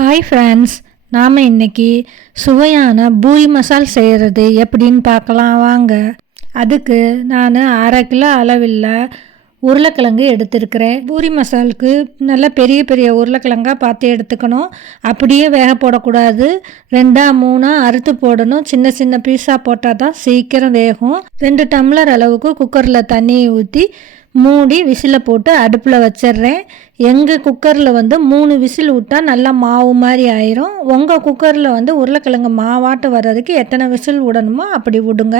Hi friends நாம் இன்னைக்கு சுவையான பூரி மசால் செய்கிறது எப்படின்னு பார்க்கலாம் வாங்க. அதுக்கு நான் அரை கிலோ அளவில் உருளைக்கிழங்கு எடுத்திருக்கிறேன். பூரி மசாலுக்கு நல்ல பெரிய பெரிய உருளைக்கிழங்காக பார்த்து எடுத்துக்கணும். அப்படியே வேக போடக்கூடாது. ரெண்டாக மூணாக அறுத்து போடணும். சின்ன சின்ன பீஸாக போட்டால் தான் சீக்கிரம் வேகும். ரெண்டு டம்ளர் அளவுக்கு குக்கரில் தண்ணியை ஊற்றி மூடி விசிலை போட்டு அடுப்பில் வச்சிடுறேன் எங்கள் குக்கரில் வந்து மூணு விசில் விட்டால் நல்லா மாவு மாதிரி ஆயிரும். உங்கள் குக்கரில் வந்து உருளைக்கிழங்கு மாவாட்டு வர்றதுக்கு எத்தனை விசில் விடணுமோ அப்படி விடுங்க.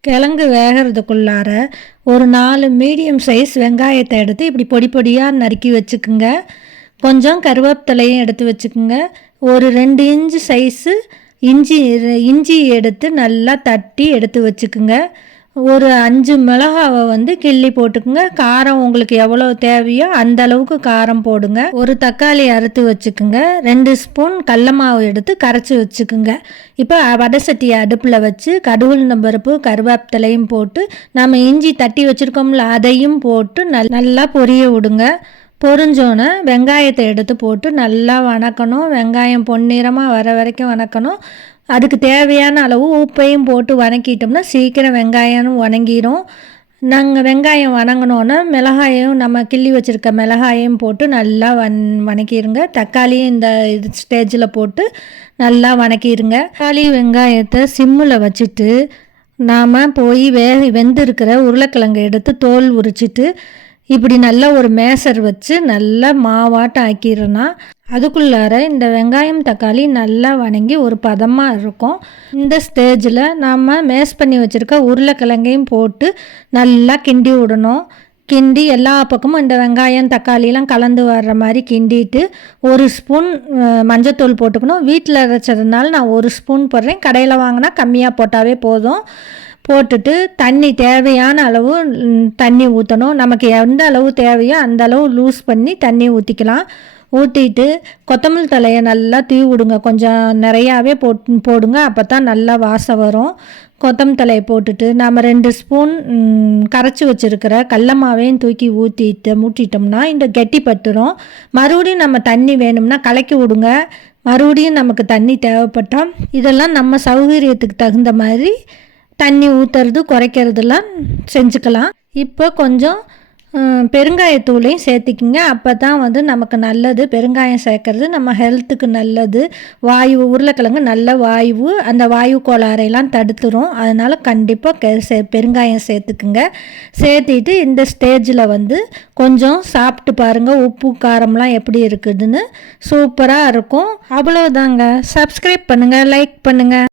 கிழங்கு வேகிறதுக்குள்ளார ஒரு நாலு மீடியம் சைஸ் வெங்காயத்தை எடுத்து இப்படி பொடி பொடியாக நறுக்கி வச்சுக்குங்க. கொஞ்சம் கருவேப்பிலையும் எடுத்து வச்சுக்குங்க. ஒரு ரெண்டு இன்ச்சு சைஸு இஞ்சி இஞ்சி எடுத்து நல்லா தட்டி எடுத்து வச்சுக்குங்க. ஒரு அஞ்சு மிளகாவை வந்து கிள்ளி போட்டுக்குங்க. காரம் உங்களுக்கு எவ்வளோ தேவையோ அந்த அளவுக்கு காரம் போடுங்க. ஒரு தக்காளி அறுத்து வச்சுக்குங்க. ரெண்டு ஸ்பூன் கடல மாவு எடுத்து கரைச்சி வச்சுக்குங்க. இப்போ வடை சட்டியை அடுப்பில் வச்சு கடுகுள் பருப்பு கருவேப்பிலையும் போட்டு நம்ம இஞ்சி தட்டி வச்சுருக்கோம்ல அதையும் போட்டு நல் நல்லா பொரிய விடுங்க. பொறிஞ்சோன்னே வெங்காயத்தை எடுத்து போட்டு நல்லா வணக்கணும். வெங்காயம் பொன்னிறமாக வர வரைக்கும் வணக்கணும். அதுக்கு தேவையான அளவு உப்பையும் போட்டு வணக்கிட்டோம்னா சீக்கிரம் வெங்காயம் வணங்கிடும் நாங்கள் வெங்காயம் வணங்கினோன்னா மிளகாயும் நம்ம கிள்ளி வச்சுருக்க மிளகாயும் போட்டு நல்லா வன் வணக்கிடுங்க தக்காளியும் இந்த இது ஸ்டேஜில் போட்டு நல்லா வணக்கிடுங்க தக்காளி வெங்காயத்தை சிம்மில் வச்சுட்டு நாம் போய் வே வெந்திருக்கிற உருளைக்கிழங்கு எடுத்து தோல் உரிச்சிட்டு இப்படி நல்லா ஒரு மேசர் வச்சு நல்லா மாவாட்டம் ஆக்கிடுறோன்னா அதுக்குள்ளார இந்த வெங்காயம் தக்காளி நல்லா வணங்கி ஒரு பதமாக இருக்கும். இந்த ஸ்டேஜில் நாம் மேஸ் பண்ணி வச்சுருக்க உருளைக்கிழங்கையும் போட்டு நல்லா கிண்டி விடணும். கிண்டி எல்லா பக்கமும் இந்த வெங்காயம் தக்காளிலாம் கலந்து வர்ற மாதிரி கிண்டிட்டு ஒரு ஸ்பூன் மஞ்சத்தூள் போட்டுக்கணும். வீட்டில் அரைச்சதுனால நான் ஒரு ஸ்பூன் போடுறேன். கடையில் வாங்கினா கம்மியாக போட்டாவே போதும். போட்டுட்டு தண்ணி தேவையான அளவு தண்ணி ஊற்றணும் நமக்கு எந்த அளவு தேவையோ அந்த அளவு லூஸ் பண்ணி தண்ணி ஊற்றிக்கலாம் ஊற்றிட்டு கொத்தமல்லி தலையை நல்லா தூவி விடுங்க. கொஞ்சம் நிறையாவே போட் போடுங்க. அப்போ தான் நல்லா வாசம் வரும். கொத்தமல்லி தலையை போட்டுட்டு நம்ம ரெண்டு ஸ்பூன் கரைச்சி வச்சுருக்கிற கடல மாவையும் தூக்கி ஊற்றிட்டு மூட்டிட்டோம்னா இந்த கெட்டி பட்டுரும். மறுபடியும் நம்ம தண்ணி வேணும்னா கலக்கி விடுங்க. மறுபடியும் நமக்கு தண்ணி தேவைப்பட்டால் இதெல்லாம் நம்ம சௌகரியத்துக்கு தகுந்த மாதிரி தண்ணி ஊற்றுறது குறைக்கிறதுலாம் செஞ்சுக்கலாம். இப்போ கொஞ்சம் பெருங்காயத்தூளையும் சேர்த்திக்கிங்க. அப்போ தான் வந்து நமக்கு நல்லது. பெருங்காயம் சேர்க்கறது நம்ம ஹெல்த்துக்கு நல்லது. வாயு உருளைக்கிழங்கு நல்ல வாயு. அந்த வாயு கோளாறையெல்லாம் தடுத்துரும். அதனால் கண்டிப்பாக சே பெருங்காயம் சேர்த்துக்குங்க. சேர்த்திட்டு இந்த ஸ்டேஜில் வந்து கொஞ்சம் சாப்பிட்டு பாருங்கள் உப்பு காரம்லாம் எப்படி இருக்குதுன்னு சூப்பராக இருக்கும். அவ்வளோதாங்க சப்ஸ்கிரைப் பண்ணுங்கள் லைக் பண்ணுங்கள்